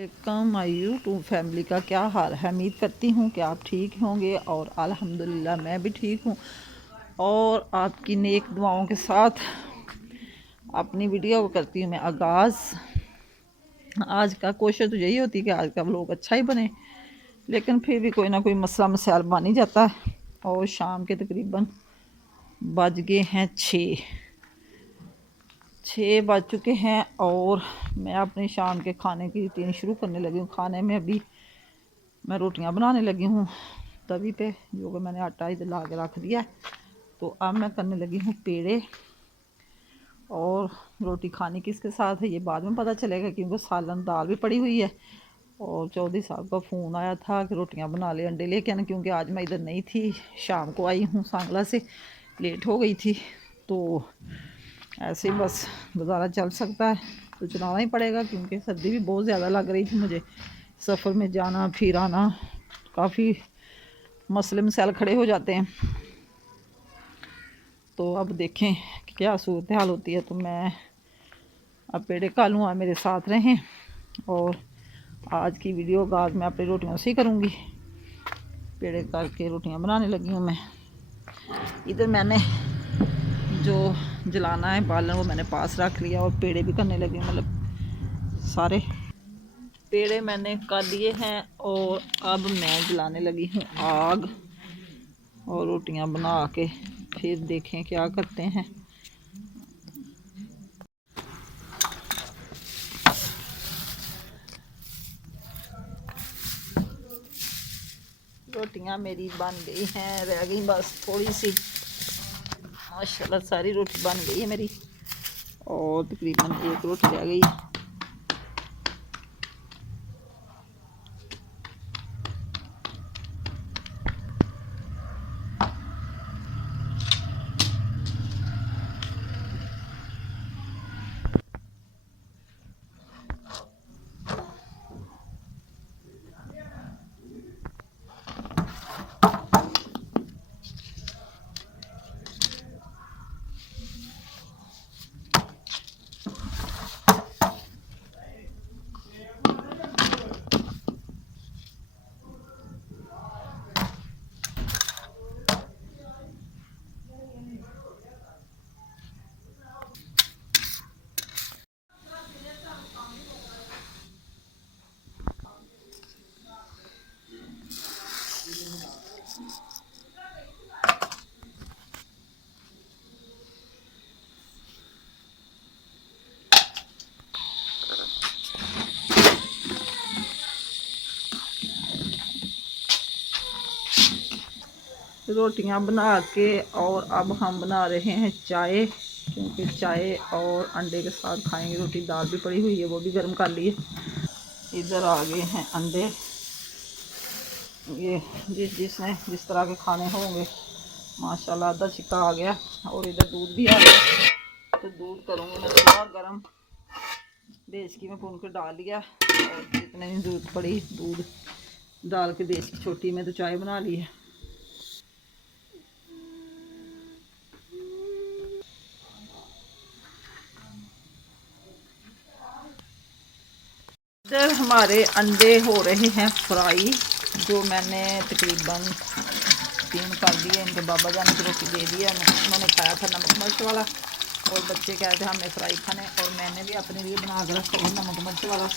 Welcome my YouTube family का क्या हाल है। उम्मीद करती हूँ कि आप ठीक होंगे और अल्हम्दुलिल्लाह मैं भी ठीक हूँ और आपकी नेक दुआओं के साथ अपनी वीडियो को करती हूँ मैं आगाज़। आज का कोशिश तो यही होती है कि आज का व्लॉग अच्छा ही बने, लेकिन फिर भी कोई ना कोई मसला मसाइल बन ही जाता है। और शाम के तकरीबन बज गए हैं 6 बज चुके हैं और मैं अपने शाम के खाने की रूटीन शुरू करने लगी हूँ। खाने में अभी मैं रोटियां बनाने लगी हूँ तवी पे, जो कि मैंने आटा इधर ला के रख दिया है। तो अब मैं करने लगी हूँ पेड़े, और रोटी खाने किसके साथ है ये बाद में पता चलेगा, क्योंकि सालन दाल भी पड़ी हुई है। और चौधरी साहब का फ़ोन आया था कि रोटियां बना ले, अंडे लेके आना, क्योंकि आज मैं इधर नहीं थी, शाम को आई हूँ सांगला से, लेट हो गई थी। तो ऐसे ही बस गुजारा चल सकता है, तो चलाना ही पड़ेगा, क्योंकि सर्दी भी बहुत ज़्यादा लग रही थी मुझे। सफ़र में जाना फिर आना, काफ़ी मसले मसाइल खड़े हो जाते हैं। तो अब देखें कि क्या सूरत हाल होती है। तो मैं अब पेड़े कालूँ, आप मेरे साथ रहें और आज की वीडियो का आज मैं अपनी रोटियां से ही करूँगी। पेड़े करके रोटियां बनाने लगी हूँ मैं। इधर मैंने जो जलाना है बालन वो मैंने पास रख लिया और पेड़े भी करने लगी, मतलब सारे पेड़े मैंने कर लिए हैं। और अब मैं जलाने लगी हूँ आग, और रोटियां बना के फिर देखें क्या करते हैं। रोटियां मेरी बन गई हैं, रह गई बस थोड़ी सी। माशाल्लाह सारी रोटी बन गई है मेरी, और तकरीबन एक रोटी रह गई। रोटियां बना के और अब हम बना रहे हैं चाय, क्योंकि चाय और अंडे के साथ खाएंगे रोटी। दाल भी पड़ी हुई है वो भी गर्म कर लिए। इधर आ गए हैं अंडे, ये जिसने जिस तरह के खाने होंगे। माशाल्लाह आधा छिक्का आ गया, और इधर दूध भी आ गया। तो दूध करूँगी मैं थोड़ा गर्म, देसी में भून के डाल लिया, और जितने भी दूध पड़ी दूध डाल के देसी छोटी में तो चाय बना ली है। इधर हमारे अंडे हो रहे हैं फ्राई, जो मैंने तकरीबन 3 कर दिए। इनके बाबा जाने की रोटी दे दिया, उन्होंने खाया था नमक मिर्च वाला, और बच्चे कहते हैं हमने फ्राई खाने, और मैंने भी अपने लिए बना के रखा है नमक मिर्च वाला।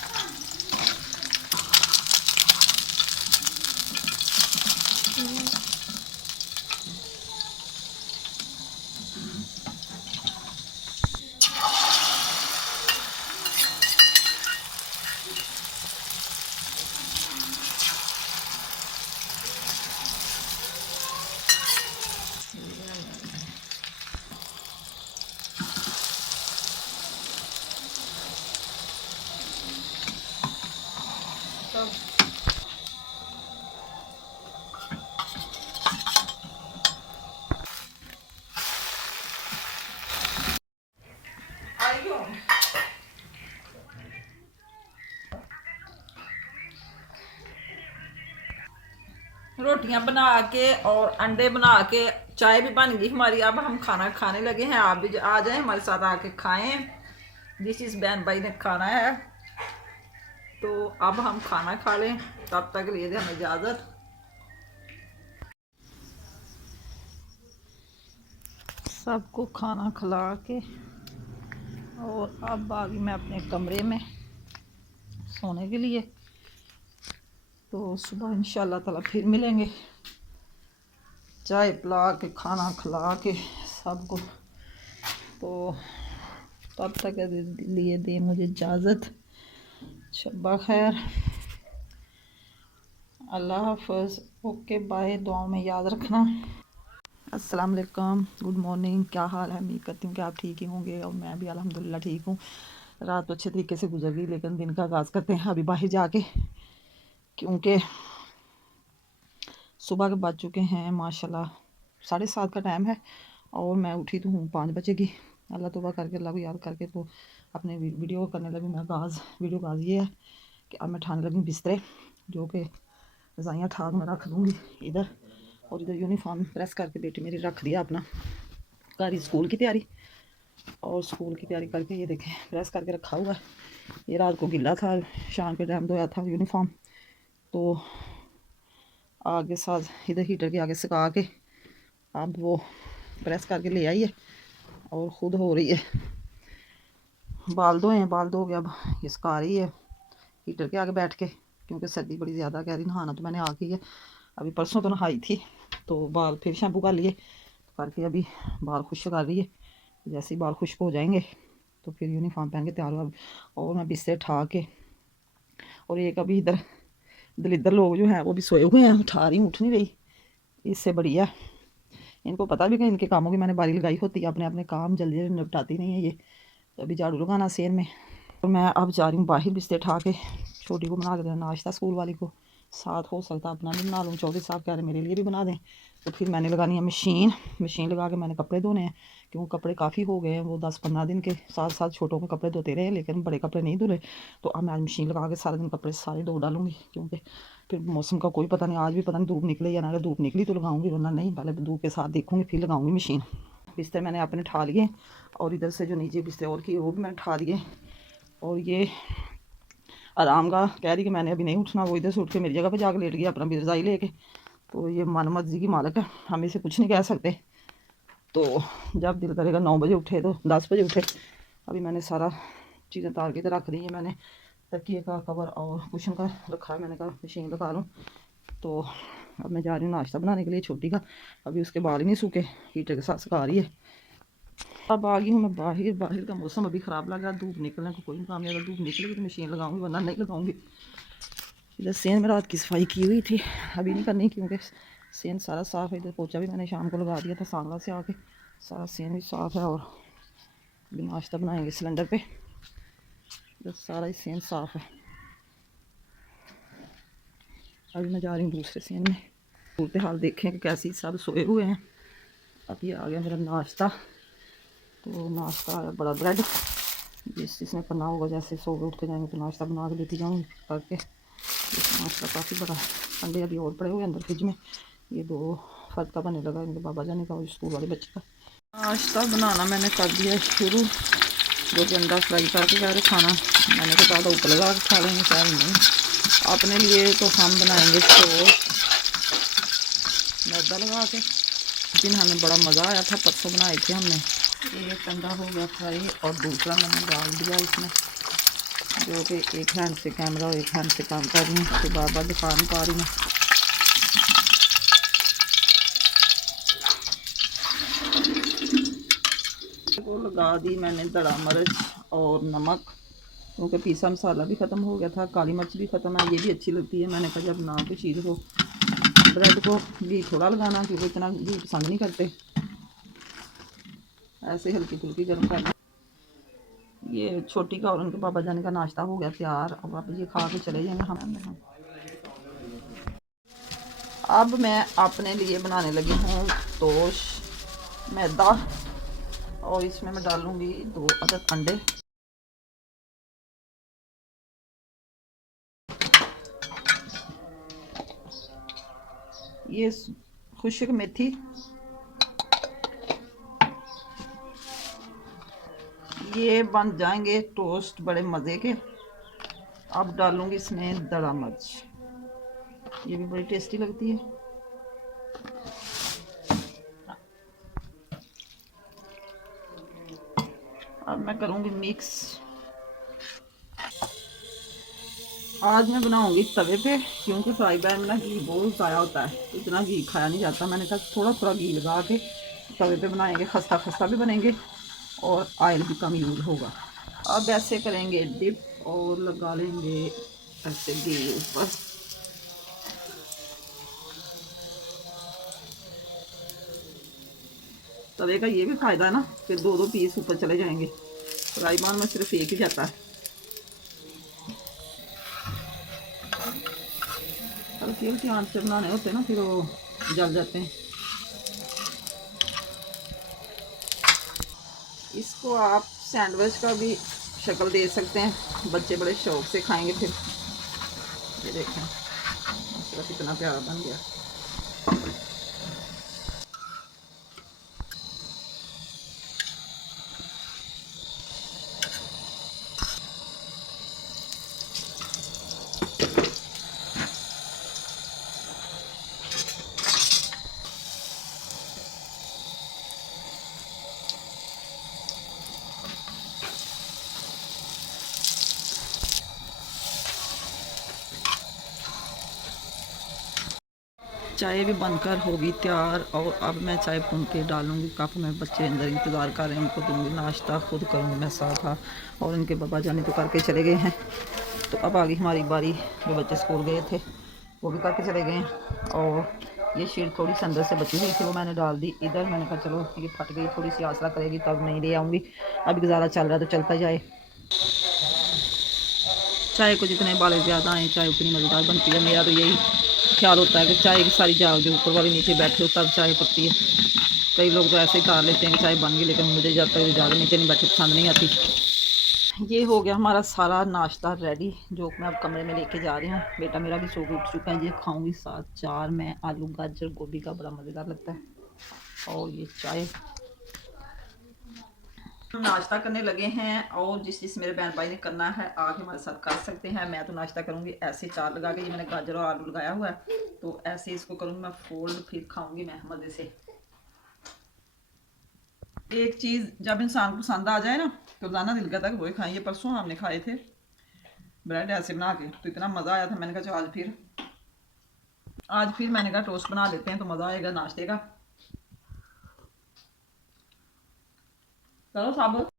रोटियां बना के और अंडे बना के चाय भी बन गई हमारी। अब हम खाना खाने लगे हैं, आप भी आ जाएं हमारे साथ आके खाएं। दिस इज बहन भाई ने खाना है। तो अब हम खाना खा लें, तब तक लिए दे हमें इजाज़त। सबको खाना खिला के और अब आ गई मैं अपने कमरे में सोने के लिए। तो सुबह इंशाल्लाह ताला फिर मिलेंगे, चाय पिला के खाना खिला के सबको। तो तब तक के लिए दे मुझे इजाज़त। शब्बा खैर, अल्लाह हाफ़िज़, ओके बाय, दुआओं में याद रखना। अस्सलाम वालेकुम, गुड मॉर्निंग। क्या हाल है? उम्मीद करती हूँ कि आप ठीक ही होंगे और मैं भी अल्हम्दुलिल्लाह ठीक हूँ। रात तो अच्छे तरीके से गुजर गई, लेकिन दिन का आगाज़ करते हैं अभी बाहर जाके, क्योंकि सुबह के बज चुके हैं माशाल्लाह 7:30 का टाइम है और मैं उठी तो हूँ 5 बजे की। अल्लाह तौबा करके, अल्लाह को याद करके तो अपने वीडियो करने लगी। मैं वीडियो गाज ये है कि अब मैं ठाने लगी बिस्तरे, जो कि रज़ाइयाँ ठाक मैं रख दूँगी इधर, और इधर यूनिफॉर्म प्रेस करके बेटी मेरी रख दिया अपना, कर रही स्कूल की तैयारी। और स्कूल की तैयारी करके ये देखें प्रेस करके रखा हुआ है। ये रात को गिला था, शाम के टाइम धोया था यूनिफॉर्म, तो आगे साथ इधर हीटर के आगे सुखा के अब वो प्रेस करके ले आई है और ख़ुद हो रही है। बाल धोए हैं, बाल धो के अब ये सुखा रही है हीटर के आगे बैठ के, क्योंकि सर्दी बड़ी ज़्यादा। कह रही नहाना तो मैंने आ गई है, अभी परसों तो नहाई थी, तो बाल फिर शैम्पू कर लिए, करके अभी बाल खुश्क कर रही है। जैसे ही बाल खुश्क हो जाएंगे तो फिर यूनिफॉर्म पहन के तैयार हुआ। और मैं बिस्तर उठा के, और एक अभी इधर दलिद्र लोग जो हैं वो भी सोए हुए हैं, उठा रही हूँ, उठ नहीं रही। इससे बढ़िया इनको पता भी कि इनके कामों की मैंने बारी लगाई होती है, अपने अपने काम जल्दी जल्दी निपटाती नहीं है ये। तो अभी झाड़ू लगाना सेन में, तो मैं अब जा रही हूँ बाहर बिस्तर उठा के छोटी को बना के देना नाश्ता, स्कूल वाली को। साथ हो सकता अपना भी बना लूँ, चौधरी साहब कह रहे मेरे लिए भी बना दें। तो फिर मैंने लगानी है मशीन लगा के मैंने कपड़े धोने हैं, क्योंकि कपड़े काफ़ी हो गए हैं। वो 10-15 दिन के साथ साथ छोटों के कपड़े धोते रहे, लेकिन बड़े कपड़े नहीं धुले। तो अब मैं आज मशीन लगा के सारा दिन कपड़े सारे धो डालूँगी, क्योंकि फिर मौसम का कोई पता नहीं, आज भी पता नहीं धूप निकले या ना। धूप निकली तो लगाऊंगी, वरना नहीं, पहले धूप के साथ देखूँगी फिर लगाऊंगी मशीन। बिस्तर मैंने अपने उठा लिए, और इधर से जो नीचे बिस्तर और की वो भी मैंने उठा दिए। और ये आराम का कह रही कि मैंने अभी नहीं उठना, वो इधर से उठ के मेरी जगह पे जाकर लेट गया अपना बिरजाई लेके। तो ये मन मर्जी की मालिक है, हम इसे कुछ नहीं कह सकते। तो जब दिल करेगा 9 बजे उठे तो 10 बजे उठे। अभी मैंने सारा चीज़ें तार के तो रख दी है, मैंने तकिए का कवर और कुशन का रखा है। मैंने कहा मशीन लगा लूँ। तो अब मैं जा रही हूँ नाश्ता बनाने के लिए छोटी का, अभी उसके बाल ही नहीं सूखे, हीटर के साथ सुखा रही है। अब आ गई हूँ मैं बाहर। बाहर का मौसम अभी ख़राब लग रहा है, धूप निकलने को कोई काम नहीं। अगर धूप निकलेगी तो मशीन लगाऊंगी, वरना नहीं लगाऊंगी। इधर सेन में रात की सफाई की हुई थी, अभी नहीं करनी, क्योंकि सेन सारा साफ़ है। इधर पोछा भी मैंने शाम को लगा दिया था सांगला से आके, सारा सेन भी साफ़ है। और अभी नाश्ता बनाएंगे सिलेंडर पे, इधर सारा ही सेन साफ़ है। अभी मैं जा रही हूँ दूसरे सेन में। सूरत हाल देखें कि कैसी, सब सोए हुए हैं। अभी आ गया मेरा नाश्ता। तो नाश्ता आया बड़ा ब्रेड, जिसने करना होगा, जैसे सो के उठ के जाएंगे तो नाश्ता बना के लेती जाऊँगी करके। नाश्ता काफ़ी बड़ा, अंडे अभी और पड़े हुए अंदर फ्रिज में। ये 2 फर्द का बनने लगा, इनके बाबा जाने का और स्कूल वाले बच्चे का। नाश्ता बनाना मैंने कर दिया शुरू, जो कि अंडा फ्राई करके कह रहे खाना। मैंने तो कहा था ऊपर लगा के खा लेंगे, कह रही नहीं, अपने लिए तो हम बनाएंगे टोस्ट मैदा लगा के। दिन हमें बड़ा मज़ा आया था, परसों बनाए थे हमने। एक अंडा हो गया फ्राई और दूसरा मैंने डाल दिया इसमें, जो कि एक हैंड से कैमरा और एक हैंड से काम कर रही हूँ, तो बार बार दिखा नहीं पा रही हूँ। वो लगा दी मैंने दड़ा मिर्च और नमक, क्योंकि पीसा मसाला भी ख़त्म हो गया था, काली मिर्च भी ख़त्म है। ये भी अच्छी लगती है, मैंने कहा जब ना कोई चीज़ हो, ब्रेड को घी थोड़ा लगाना, क्योंकि इतना घी पसंद नहीं करते, ऐसे हल्की फुल्की गर्म करना। ये छोटी का और उनके बाबा जाने का नाश्ता हो गया तैयार, और अब ये खा के चले जाएंगे हम। अब मैं अपने लिए बनाने लगी हूँ टोस्ट मैदा, और इसमें मैं डालूँगी 2 अदद अंडे। ये खुश्क मेथी, ये बन जाएंगे टोस्ट बड़े मज़े के। अब डालूंगी इसमें दड़ा मिर्च, ये भी बड़ी टेस्टी लगती है। अब मैं करूंगी मिक्स। आज मैं बनाऊंगी तवे पे, क्योंकि फ्राई पैन में ना घी बहुत ज़ाया होता है, इतना घी खाया नहीं जाता। मैंने कहा थोड़ा थोड़ा घी लगा के तवे पे बनाएंगे, खस्ता खस्ता भी बनेंगे और ऑयल भी कम यूज़ होगा। अब ऐसे करेंगे डिप और लगा लेंगे ऐसे घी ऊपर। तवे का ये भी फ़ायदा है ना, फिर दो दो पीस ऊपर चले जाएंगे। फ्राई पैन में सिर्फ एक ही जाता है। हल्की हल्की आंच से बनाने होते हैं ना, फिर वो जल जाते हैं। इसको आप सैंडविच का भी शक्ल दे सकते हैं, बच्चे बड़े शौक से खाएंगे। फिर ये देखें मसाला कितना प्यारा बन गया। चाय भी बनकर होगी तैयार और अब मैं चाय भून के डालूंगी कप में। बच्चे अंदर इंतज़ार कर रहे हैं, उनको दूंगी नाश्ता, खुद करूँगी मैं साथ। और इनके पापा जाने तो करके चले गए हैं, तो अब आ गई हमारी बारी। जो बच्चे स्कूल गए थे वो भी करके चले गए हैं। और ये शीट थोड़ी सी अंदर से बची हुई थी, वो मैंने डाल दी इधर। मैंने कहा चलो ये फट गई, थोड़ी सी आसरा करेगी तब नहीं ले आऊँगी। अभी गुजारा चल रहा है तो चलता जाए। चाय को जितने बाले ज़्यादा आए चाय उतनी मज़ेदार बनती है। मेरा तो यही ख्याल होता है कि चाय की सारी जाग जो ऊपर वाले नीचे बैठे हो तब चाय पकती है। कई लोग तो ऐसे ही तार लेते हैं कि चाय बन गई, लेकिन मुझे जब तक ज़्यादा नीचे नहीं बैठे पसंद नहीं आती। ये हो गया हमारा सारा नाश्ता रेडी, जो मैं अब कमरे में लेके जा रही हूँ। बेटा मेरा भी सो के उठ चुका है। ये खाऊंगी साथ चार में आलू गाजर गोभी का, बड़ा मज़ेदार लगता है। और ये चाय। नाश्ता करने लगे हैं और जिस जिस मेरे बहन भाई ने करना है आके हमारे साथ कर सकते हैं। मैं तो नाश्ता करूंगी ऐसे चार लगा के। ये मैंने गाजर और आलू लगाया हुआ है, तो ऐसे इसको करूंगी मैं फोल्ड, फिर खाऊंगी मैं मज़े से। एक चीज़ जब इंसान को पसंद आ जाए ना तो रोज़ाना दिल करता है वही खाएं। ये परसों हमने खाए थे ब्रेड ऐसे बना के, तो इतना मज़ा आया था। मैंने कहा आज फिर मैंने कहा टोस्ट बना लेते हैं तो मज़ा आएगा नाश्ते का। चलो सब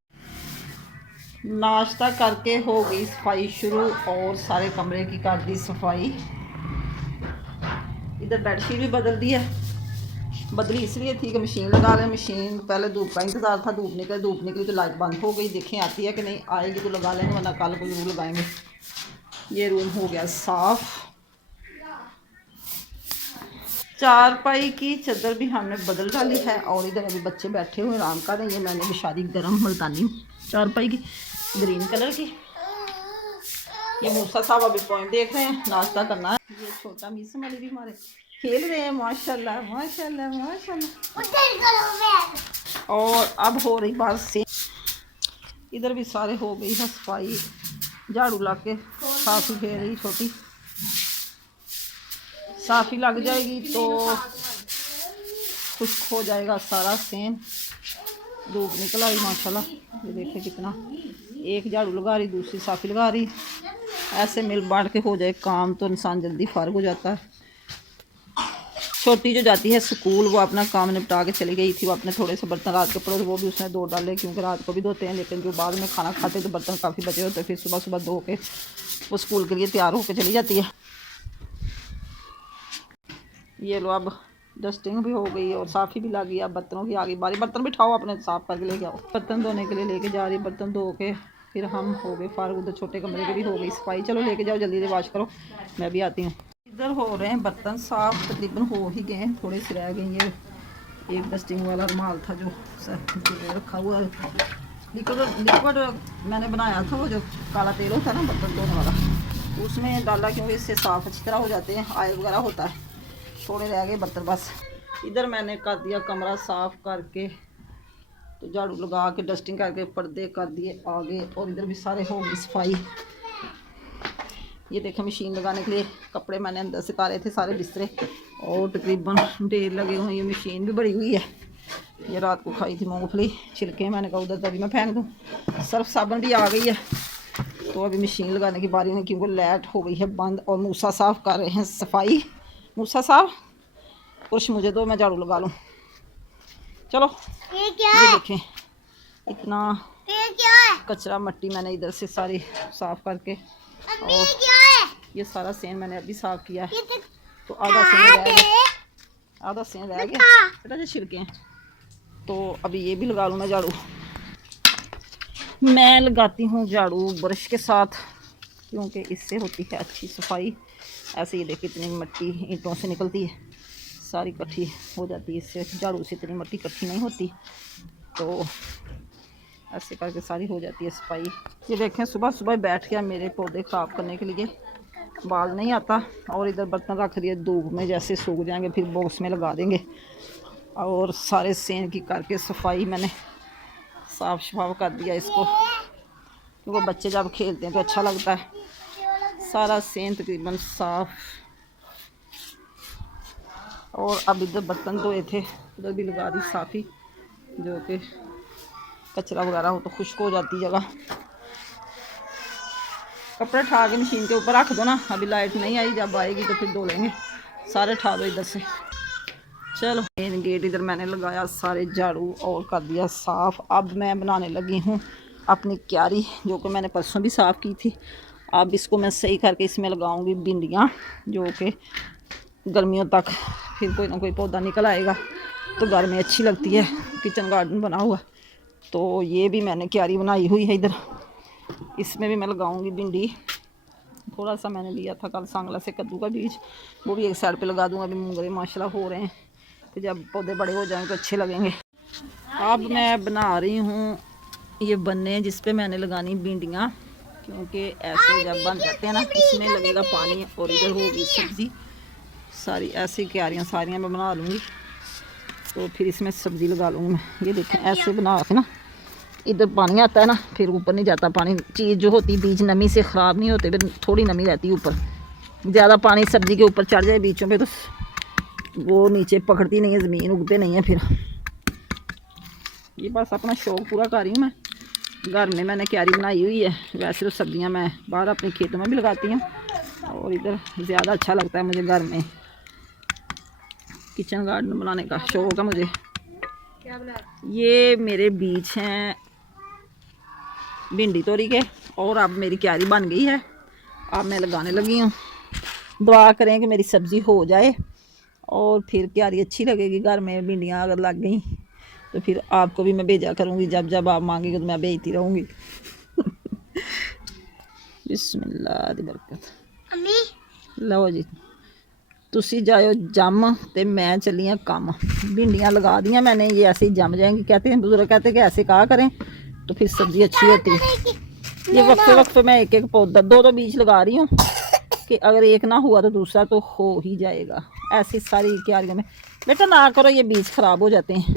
नाश्ता करके हो गई सफाई शुरू और सारे कमरे की कर दी सफाई। इधर बेडशीट भी बदल दी है। बदली इसलिए थी कि मशीन लगा लें। मशीन पहले धूप का इंतज़ार था, धूप निकली तो लाइट बंद हो गई। देखें आती है कि नहीं, आएगी तो लगा लेंगे, वरना कल को जरूर लगाएंगे। ये रूम हो गया साफ़। चारपाई की चादर भी हमने बदल डाली है और इधर अभी बच्चे बैठे हुए आराम कर रहे हैं। ये मैंने बिछा दी गर्म मुल्तानी चारपाई की, ग्रीन कलर की। ये मूसा साहब अभी पॉइंट देख रहे हैं, नाश्ता करना है। ये छोटा मीस वाली भी हमारे खेल रहे हैं। माशाल्लाह माशाल्लाह माशाल्लाह। और अब हो रही बात से, इधर भी सारे हो गई है सफाई। झाड़ू ला के साफ़ी फेर रही, छोटी साफ़ी लग जाएगी तो खुश्क हो जाएगा सारा सेम। धूप निकल आई माशाल्लाह। ये देखे कितना, एक झाड़ू लगा रही दूसरी साफ़ी लगा रही। ऐसे मिल बांट के हो जाए काम तो इंसान जल्दी फारग हो जाता है। छोटी जो जाती है स्कूल वो अपना काम निपटा के चली गई थी। वो अपने थोड़े से बर्तन रात के पड़े वो भी उसने धो डाले, क्योंकि रात को भी धोते हैं, लेकिन जो बाद में खाना खाते तो बर्तन काफ़ी बचे होते, फिर सुबह सुबह धो के वो स्कूल के लिए तैयार होकर चली जाती है। ये लो अब डस्टिंग भी हो गई और साफ़ी भी लगी। अब बर्तनों की आ गई बारी। बर्तन भी उठाओ अपने साफ़ करके लेके आओ। बर्तन धोने के लिए लेके जा रही, बर्तन धो के फिर हम हो गए फारग। उधर छोटे कमरे की भी हो गई सफाई। चलो लेके जाओ जल्दी से, वाश करो, मैं भी आती हूँ। इधर हो रहे हैं बर्तन साफ़, तकरीबन हो ही गए हैं, थोड़े से रह गए। ये एक डस्टिंग वाला रुमाल था जो रखा हुआ लिक्विड मैंने बनाया था, वो जो काला तेल होता है ना बर्तन धोने वाला, उसमें डाला, क्योंकि इससे साफ़ अच्छी तरह हो जाते हैं। ऑयल वगैरह होता है। थोड़े रह गए बर्तन बस। इधर मैंने कर दिया कमरा साफ़ करके, तो झाड़ू लगा के डस्टिंग करके पर्दे कर दिए आगे। और इधर भी सारे हो गई सफाई। ये देखें मशीन लगाने के लिए कपड़े मैंने अंदर से उतारे थे सारे बिस्तरे, और तकरीबन ढेर लगे हुए हैं। ये मशीन भी बड़ी हुई है। ये रात को खाई थी मूंगफली छिलके, मैंने कहा उधर तभी मैं फेंक दूँ। सर्फ साबुन भी आ गई है, तो अभी मशीन लगाने की बारी में, क्योंकि लाइट हो गई है बंद। और मूसा साफ़ कर रहे हैं सफाई। मूसा साहब कुछ मुझे दो, मैं झाड़ू लगा लूँ। चलो ये क्या ये है? देखें इतना ये क्या है? कचरा मट्टी मैंने इधर से सारी साफ़ करके, अम्मी और ये क्या है? ये सारा सेन मैंने अभी साफ़ किया है। ये तो तो आधा सेन रह गया, आधा सेन रह गया बेटा जो छिलके हैं। तो अभी ये भी लगा लूँ मैं झाड़ू। मैं लगाती हूँ झाड़ू ब्रश के साथ, क्योंकि इससे होती है अच्छी सफाई। ऐसे ये देखिए इतनी मिट्टी ईंटों से निकलती है, सारी इकट्ठी हो जाती है। इससे झाड़ू से इतनी मिट्टी इकट्ठी नहीं होती, तो ऐसे करके सारी हो जाती है सफाई। ये देखें सुबह सुबह बैठ गया मेरे पौधे ख़राब करने के लिए, बाल नहीं आता। और इधर बर्तन रख दिए धूप में, जैसे सूख जाएंगे फिर बॉक्स में लगा देंगे। और सारे सेन की करके सफाई मैंने साफ शफाफ कर दिया इसको, क्योंकि बच्चे जब खेलते हैं तो अच्छा लगता है। सारा सेन तकरीबन साफ। और अब इधर बर्तन धोए थे, उधर भी लगा दी साफ़ी, जो कि कचरा वगैरह हो तो खुश्क हो जाती जगह। कपड़े उठा के मशीन के ऊपर रख दो ना, अभी लाइट नहीं आई, जब आएगी तो फिर धो लेंगे। सारे उठा दो इधर से। चलो मेन गेट इधर मैंने लगाया, सारे झाड़ू और कर दिया साफ़। अब मैं बनाने लगी हूँ अपनी क्यारी, जो कि मैंने परसों भी साफ़ की थी। अब इसको मैं सही करके इसमें लगाऊंगी भिंडियाँ, जो कि गर्मियों तक फिर कोई ना कोई पौधा निकल आएगा तो घर में अच्छी लगती है, किचन गार्डन बना हुआ। तो ये भी मैंने क्यारी बनाई हुई है इधर, इसमें भी मैं लगाऊंगी भिंडी। थोड़ा सा मैंने लिया था कल सांगला से कद्दू का बीज, वो भी एक साइड पे लगा दूंगा। अभी मूंगरे माशाल्लाह हो रहे हैं, तो जब पौधे बड़े हो जाएंगे तो अच्छे लगेंगे। अब मैं बना रही हूँ ये बन्ने जिस पे मैंने लगानी भिंडियाँ, क्योंकि ऐसे जब बन जाते हैं ना इसमें लगेगा पानी। और इधर होगी सब्ज़ी सारी, ऐसी क्यारियाँ सारियाँ मैं बना लूँगी, तो फिर इसमें सब्ज़ी लगा लूँगी मैं। ये देखें ऐसे बना के ना, इधर पानी आता है ना, फिर ऊपर नहीं जाता पानी। चीज़ जो होती बीज नमी से ख़राब नहीं होते, फिर थोड़ी नमी रहती है ऊपर। ज़्यादा पानी सब्ज़ी के ऊपर चढ़ जाए बीचों पे तो वो नीचे पकड़ती नहीं है, ज़मीन उगते नहीं है फिर। ये बस अपना शौक़ पूरा कर रही हूँ मैं। घर में मैंने क्यारी बनाई हुई है, वैसे तो सब्ज़ियाँ मैं बाहर अपने खेतों में भी लगाती हूँ, और इधर ज़्यादा अच्छा लगता है मुझे घर में किचन गार्डन बनाने का शौक़ है मुझे। ये मेरे बीज हैं भिंडी तोरी के, और अब मेरी क्यारी बन गई है। अब मैं लगाने लगी हूँ। दुआ करें कि मेरी सब्ज़ी हो जाए और फिर क्यारी अच्छी लगेगी। घर में भिंडियाँ अगर लग गई तो फिर आपको भी मैं भेजा करूँगी, जब जब आप मांगेंगे तो मैं भेजती रहूँगी। बिस्मिल्लाह दी बरकत। लो जी तुसी जाओ जम ते मैं चली हाँ कम। भिंडियाँ लगा दियाँ मैंने, ये ऐसे ही जम जाएंगी। कहते हैं बुजुर्ग कहते हैं कि ऐसे कहा करें तो फिर सब्ज़ी अच्छी होती है। ये वक्फे वक्फे मैं एक एक पौधा दो बीज लगा रही हूँ, कि अगर एक ना हुआ तो दूसरा तो हो ही जाएगा। ऐसी सारी क्यारियों में बेटा ना करो, ये बीज खराब हो जाते हैं।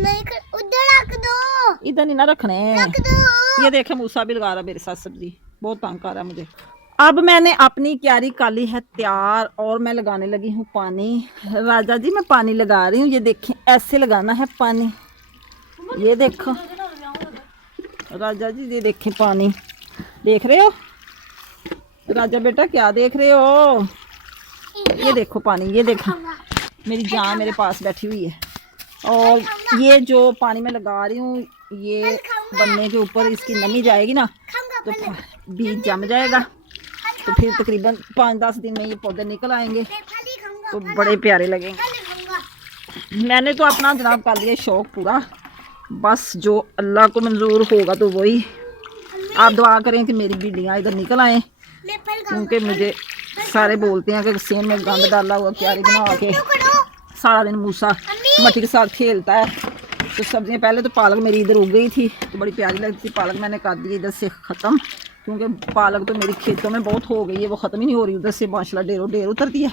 उधर रख दो, इधर नहीं ना रखने। रख दो। ये देखे मूसा भी लगा रहा मेरे साथ सब्जी, बहुत तंग कर रहा है मुझे। अब मैंने अपनी क्यारी कर ली है तैयार, और मैं लगाने लगी हूँ पानी। राजा जी मैं पानी लगा रही हूँ, ये देखें ऐसे लगाना है पानी। ये देखो राजा जी, ये देखें पानी देख रहे हो राजा बेटा, क्या देख रहे हो? ये देखो पानी, ये देखो मेरी जान मेरे पास बैठी हुई है। और ये जो पानी मैं लगा रही हूँ ये बनने के ऊपर इसकी नमी जाएगी ना तो बीज जम जाएगा, तो फिर तकरीबन 5-10 दिन में ये पौधे निकल आएंगे तो बड़े प्यारे लगेंगे। मैंने तो अपना जनाब कर लिया शौक़ पूरा, बस जो अल्लाह को मंजूर होगा तो वही। आप दुआ करें कि मेरी भिंडियाँ इधर निकल आएँ, क्योंकि मुझे सारे बोलते हैं कि सेन में गंद डाला हुआ क्यारी बना के सारा दिन मूसा मट्टी के साथ खेलता है। तो सब्जियाँ पहले तो पालक मेरी इधर उग गई थी तो बड़ी प्यारी लगती थी, पालक मैंने कर दी इधर से ख़त्म, क्योंकि पालक तो मेरी खेतों में बहुत हो गई है, वो ख़त्म ही नहीं हो रही। उधर से माशाल्लाह ढेरों ढेर उतरती है।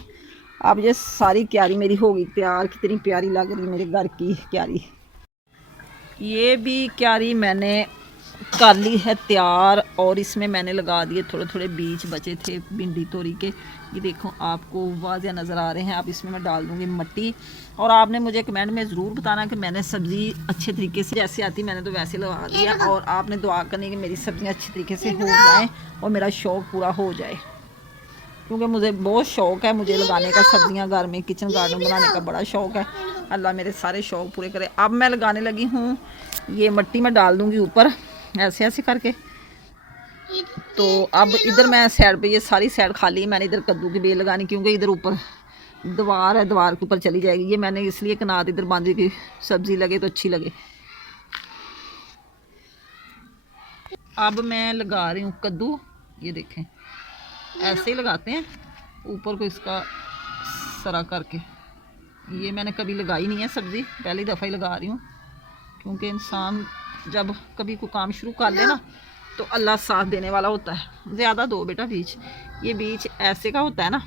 अब ये सारी क्यारी मेरी हो गई तैयार। कितनी प्यारी लग रही मेरे घर की क्यारी। ये भी क्यारी मैंने कर ली है तैयार और इसमें मैंने लगा दिए थोड़े थोड़े बीज बचे थे भिंडी तोरी के। ये देखो आपको वाज़िया नज़र आ रहे हैं। अब इसमें मैं डाल दूँगी मिट्टी। और आपने मुझे कमेंट में ज़रूर बताना कि मैंने सब्ज़ी अच्छे तरीके से जैसे आती मैंने तो वैसे लगा दिया। और आपने दुआ करनी कि मेरी सब्ज़ियाँ अच्छी तरीके से हो जाएँ और मेरा शौक़ पूरा हो जाए, क्योंकि मुझे बहुत शौक़ है मुझे लगाने का, सब्ज़ियाँ घर में किचन गार्डन बनाने का बड़ा शौक़ है। अल्लाह मेरे सारे शौक़ पूरे करे। अब मैं लगाने लगी हूँ, ये मिट्टी में डाल दूँगी ऊपर ऐसे ऐसे करके। तो अब इधर मैं साइड पे, ये सारी साइड खाली है, मैंने इधर कद्दू की बेल लगानी, क्योंकि इधर ऊपर दीवार है, दीवार के ऊपर चली जाएगी। ये मैंने इसलिए कनात इधर बांधी की सब्ज़ी लगे तो अच्छी लगे। अब मैं लगा रही हूँ कद्दू। ये देखें ऐसे ही लगाते हैं ऊपर को इसका सरा करके। ये मैंने कभी लगाई नहीं है सब्ज़ी, पहली दफ़ा ही लगा रही हूँ, क्योंकि इंसान जब कभी कोई काम शुरू कर ले ना तो अल्लाह साथ देने वाला होता है। ज़्यादा दो बेटा बीज, ये बीज ऐसे का होता है ना,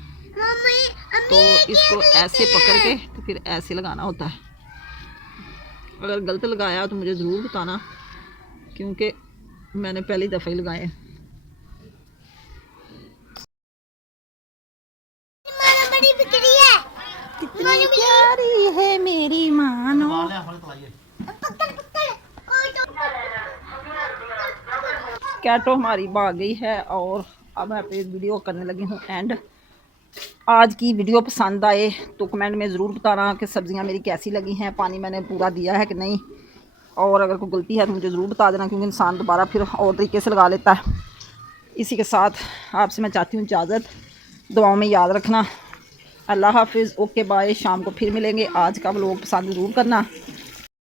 तो इसको ऐसे पकड़ के तो फिर ऐसे लगाना होता है। अगर गलत लगाया तो मुझे ज़रूर बताना, क्योंकि मैंने पहली दफ़ा ही लगाए हैं। बड़ी बिगड़ी है, कितनी प्यारी है मेरी मानो। पकड़ पकड़। कैटो हमारी भाग गई है और अब मैं अपनी वीडियो करने लगी हूँ एंड। आज की वीडियो पसंद आए तो कमेंट में ज़रूर बताना कि सब्ज़ियाँ मेरी कैसी लगी हैं, पानी मैंने पूरा दिया है कि नहीं, और अगर कोई गलती है तो मुझे ज़रूर बता देना, क्योंकि इंसान दोबारा फिर और तरीके से लगा लेता है। इसी के साथ आपसे मैं चाहती हूँ इजाज़त, दुआओं में याद रखना। अल्लाह हाफिज़, ओके बाय। शाम को फिर मिलेंगे। आज का व्लॉग पसंद ज़रूर करना।